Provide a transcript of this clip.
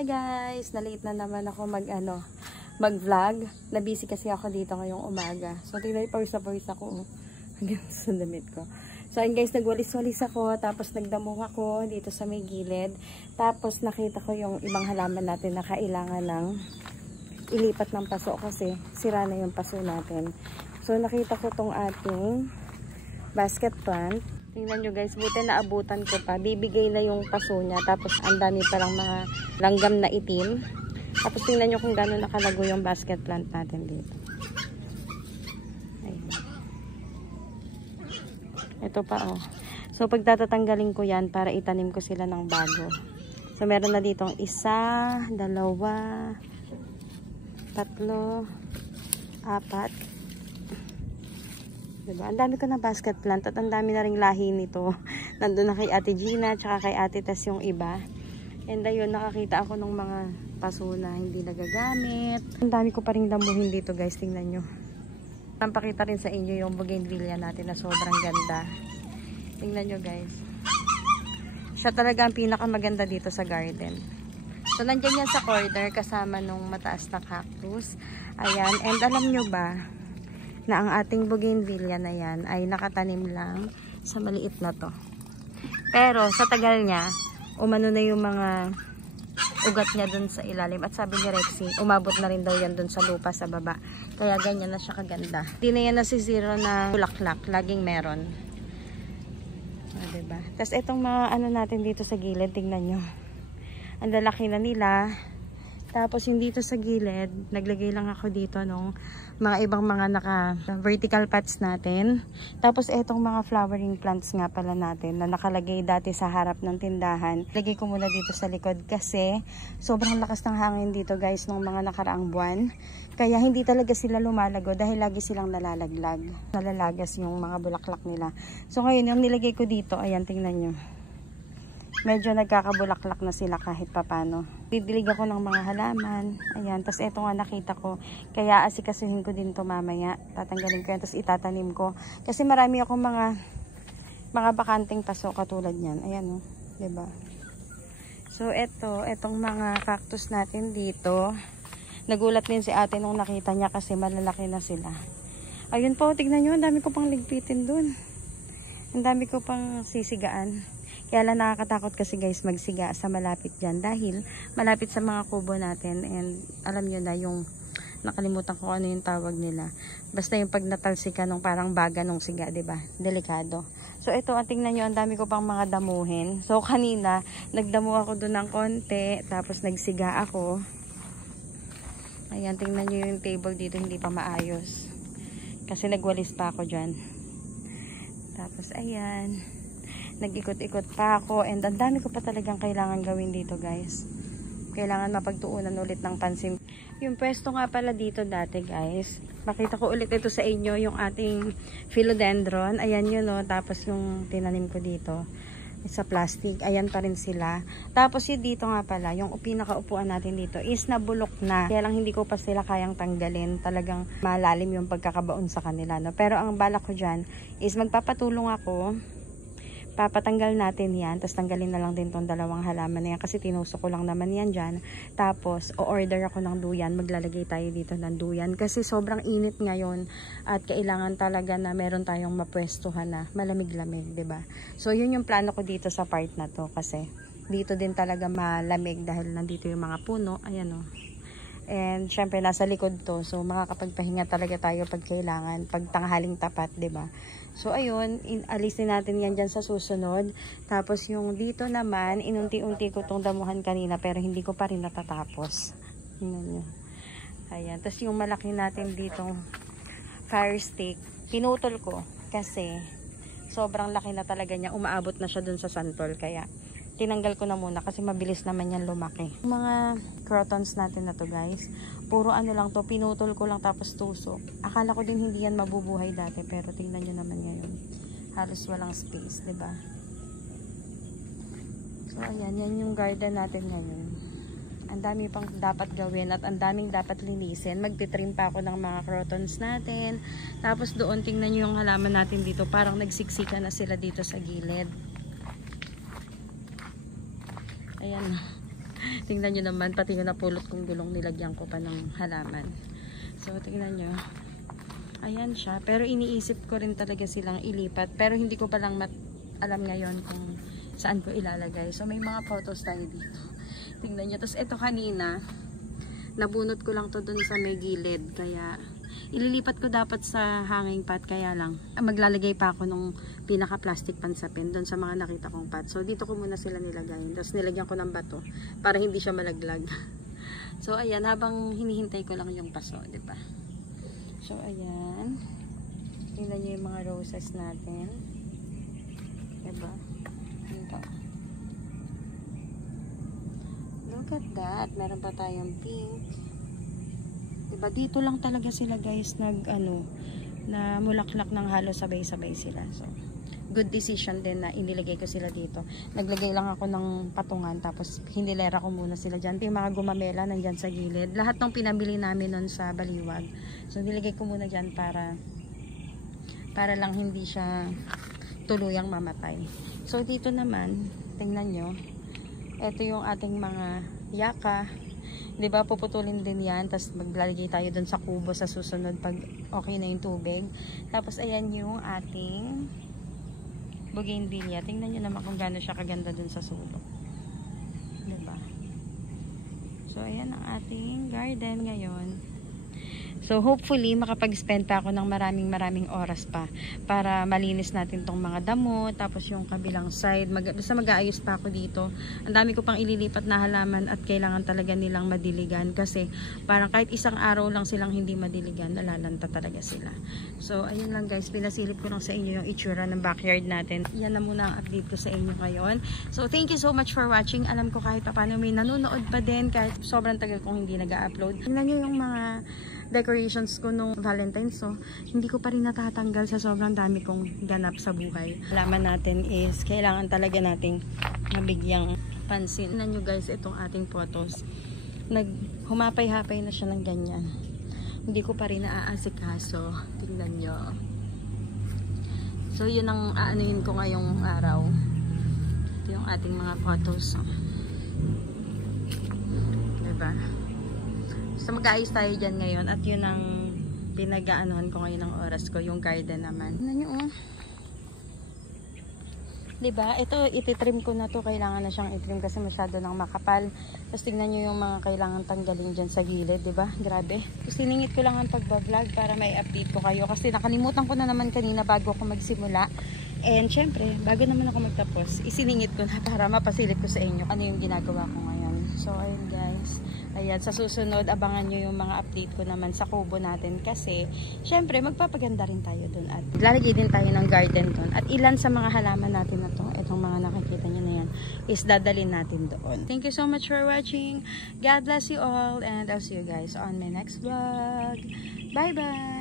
Hi guys! Na-late na naman ako mag-vlog. Na-busy kasi ako dito ngayong umaga. So, tingnan yung pawis ako hanggang sa damit ko. So, ayun guys, nagwalis-walis ako. Tapos, nagdamo ako dito sa may gilid. Tapos, nakita ko yung ibang halaman natin na kailangan ng ilipat ng paso kasi sira na yung paso natin. So, nakita ko tong ating basket plant. Tingnan nyo guys, buti na abutan ko pa. Bibigay na yung paso niya. Tapos ang dami palang mga langgam na itim. Tapos tingnan nyo kung gano'n nakalago yung basket plant natin dito. Ayun. Ito pa oh. So pagtatanggalin ko yan para itanim ko sila ng bago. So meron na ditong 1, 2, 3, 4. Diba? Ang dami ko na basket plant at ang dami na ring lahi nito. Nandun na kay Ate Gina tsaka kay Ate Tess yung iba. And ayun, nakakita ako ng mga paso na hindi nagagamit. Ang dami ko pa ring damuhin dito guys, tingnan nyo. Pampakita rin sa inyo yung bougainvillea natin na sobrang ganda. Tingnan nyo guys. Siya talaga ang pinakamaganda dito sa garden. So nandyan yan sa corner kasama nung mataas na cactus. Ayan, and alam nyo ba na ang ating bougainvillea na yan ay nakatanim lang sa maliit na to. Pero sa tagal niya, umano na yung mga ugat niya dun sa ilalim. At sabi ni Rexy, umabot na rin daw yan dun sa lupa sa baba. Kaya ganyan na siya kaganda. Hindi na yan nasisiro na bulaklak. Laging meron. Diba? Tapos itong mga natin dito sa gilid, tingnan nyo. Ang lalaki na nila. Tapos yung dito sa gilid, naglagay lang ako dito nung mga ibang mga vertical pots natin. Tapos etong mga flowering plants nga pala natin na nakalagay dati sa harap ng tindahan. Lagay ko muna dito sa likod kasi sobrang lakas ng hangin dito guys nung mga nakaraang buwan. Kaya hindi talaga sila lumalago dahil lagi silang nalalaglag. Nalalagas yung mga bulaklak nila. So ngayon yung nilagay ko dito, ayan tingnan nyo. Medyo nagkakabulaklak na sila kahit papano. Didilig ako ng mga halaman. Ayan, tapos eto nga nakita ko. Kaya asikasuhin ko din to mamaya. Tatanggalin ko yan, tapos itatanim ko. Kasi marami akong mga bakanting paso katulad yan. Ayan o, diba? So etong mga cactus natin dito. Nagulat din si ate nung nakita niya kasi malalaki na sila. Ayun po, tignan nyo, ang dami ko pang ligpitin dun. Ang dami ko pang sisigaan. Kaya lang nakakatakot kasi guys magsiga sa malapit dyan dahil malapit sa mga kubo natin and alam nyo na yung nakalimutan ko ano yung tawag nila. Basta yung pag natalsika nung parang baga nung siga, diba? Delikado. So ito, tingnan nyo, ang dami ko pang mga damuhin. So kanina, nagdamo ako doon ng konti, tapos nagsiga ako. Ayan, tingnan nyo yung table dito, hindi pa maayos. Kasi nagwalis pa ako dyan. Tapos ayan. Nag-ikot-ikot pa ako and ang dami ko pa talagang kailangan gawin dito guys. Kailangan mapagtuunan ulit ng pansin. Yung pwesto nga pala dito dati guys. Makita ko ulit ito sa inyo yung ating philodendron. Ayan yun no. Tapos yung tinanim ko dito sa plastic. Ayan pa rin sila. Tapos yung dito nga pala, yung pinakaupuan natin dito is nabulok na. Kaya lang hindi ko pa sila kayang tanggalin. Talagang malalim yung pagkakabaon sa kanila. No? Pero ang balak ko dyan is magpapatulong ako. Papatanggal natin yan, tapos tanggalin na lang din tong dalawang halaman na yan kasi tinusok ko lang naman yan dyan. Tapos o-order ako ng duyan, maglalagay tayo dito ng duyan kasi sobrang init ngayon at kailangan talaga na meron tayong mapwestuhan na malamig-lamig, 'di ba? So yun yung plano ko dito sa part na to kasi dito din talaga malamig dahil nandito yung mga puno, ayan oh. And syempre nasa likod to, so makakapagpahinga talaga tayo pag kailangan, pag tanghaling tapat, 'di ba? So ayun, alisin natin yan dyan sa susunod. Tapos yung dito naman, inunti-unti ko tong damuhan kanina pero hindi ko pa rin natatapos. Tingnan nyo. Ayan, tapos yung malaki natin ditong fire stick, pinutol ko kasi sobrang laki na talaga niya, umaabot na siya dun sa santol kaya tinanggal ko na muna kasi mabilis naman yan lumaki. Yung mga crotons natin na to guys, puro ano lang to, pinutol ko lang tapos tusok. Akala ko din hindi yan mabubuhay dati pero tingnan nyo naman ngayon. Halos walang space, diba? So ayan, yan yung garden natin ngayon. Ang dami pang dapat gawin at ang daming dapat linisin. Magtitrim pa ako ng mga crotons natin. Tapos doon tingnan nyo yung halaman natin dito. Parang nagsiksika na sila dito sa gilid. Ayan. tingnan nyo naman, pati yung napulot kong gulong nilagyan ko pa ng halaman. So tingnan nyo. Ayan siya. Pero iniisip ko rin talaga silang ilipat. Pero hindi ko palang alam ngayon kung saan ko ilalagay. So may mga photos tayo dito. Tingnan nyo. Tapos ito kanina, nabunot ko lang to dun sa may gilid. Kaya ililipat ko dapat sa hanging pot. Kaya lang, maglalagay pa ako nung pinaka-plastic pansapin dun sa mga nakita kong pot. So dito ko muna sila nilagay. Tapos nilagyan ko ng bato para hindi siya malaglag. So ayan, habang hinihintay ko lang yung paso, diba? So ayan. Tingnan nyo yung mga roses natin. Diba? Ito. Look at that. Meron pa tayong pink. Diba? Dito lang talaga sila guys na mulaklak ng halos sabay-sabay sila. So, good decision din na inilagay ko sila dito. Naglagay lang ako ng patungan tapos hinilera ko muna sila dyan. Yung mga gumamela nandyan sa gilid. Lahat ng pinamili namin nun sa Baliwag. So, nilagay ko muna dyan para lang hindi siya tuluyang mamatay. So, dito naman, tingnan nyo. Ito yung ating mga yaka. Diba, puputulin din yan. Tapos maglalagay tayo dun sa kubo sa susunod pag okay na yung tubig. Tapos, ayan yung ating bougainvillea. Tingnan nyo naman kung gaano siya kaganda dun sa sulok. Diba? So, ayan ang ating garden ngayon. So, hopefully, makapag-spend pa ako ng maraming oras pa para malinis natin tong mga damo. Tapos yung kabilang side. Basta mag-aayos pa ako dito. Ang dami ko pang ililipat na halaman at kailangan talaga nilang madiligan. Kasi parang kahit isang araw lang silang hindi madiligan, nalalanta talaga sila. So, ayun lang guys. Pinasilip ko lang sa inyo yung itsura ng backyard natin. Yan na muna ang update ko sa inyo ngayon. So, thank you so much for watching. Alam ko kahit paano may nanonood pa din. Kahit sobrang tagal kong hindi nag-upload. Tingnan nyo yung mga decorations ko nung Valentine's, so hindi ko pa rin natatanggal sa sobrang dami kong ganap sa buhay. Alaman natin is kailangan talaga nating mabigyang pansin. Tingnan nyo guys itong ating photos. Humapay-hapay na siya ng ganyan. Hindi ko pa rin naaasikaso. Tingnan nyo. So yun ang aanuhin ko ngayong araw. Ito yung ating mga photos. Diba? So mag-aayos tayo dyan ngayon at yun ang pinag-aanuhan ko ngayon ng oras ko, yung garden naman. Ano nyo diba? Ito, ititrim ko na to. Kailangan na siyang itrim kasi masyado nang makapal. Tapos tignan nyo yung mga kailangan tanggalin dyan sa gilid, diba? Grabe. Tapos siningit ko lang ang pagbablog para may update ko kayo kasi nakalimutan ko na naman kanina bago ako magsimula. And syempre, bago naman ako magtapos, isiningit ko na para mapasilip ko sa inyo ano yung ginagawa ko ngayon. So, ayun guys. Ayan, sa susunod, abangan nyo yung mga update ko naman sa kubo natin kasi, syempre, magpapaganda rin tayo dun at lalagay din tayo ng garden dun. At ilan sa mga halaman natin na to, itong mga nakikita nyo na yan, is dadalhin natin doon. Thank you so much for watching. God bless you all and I'll see you guys on my next vlog. Bye-bye!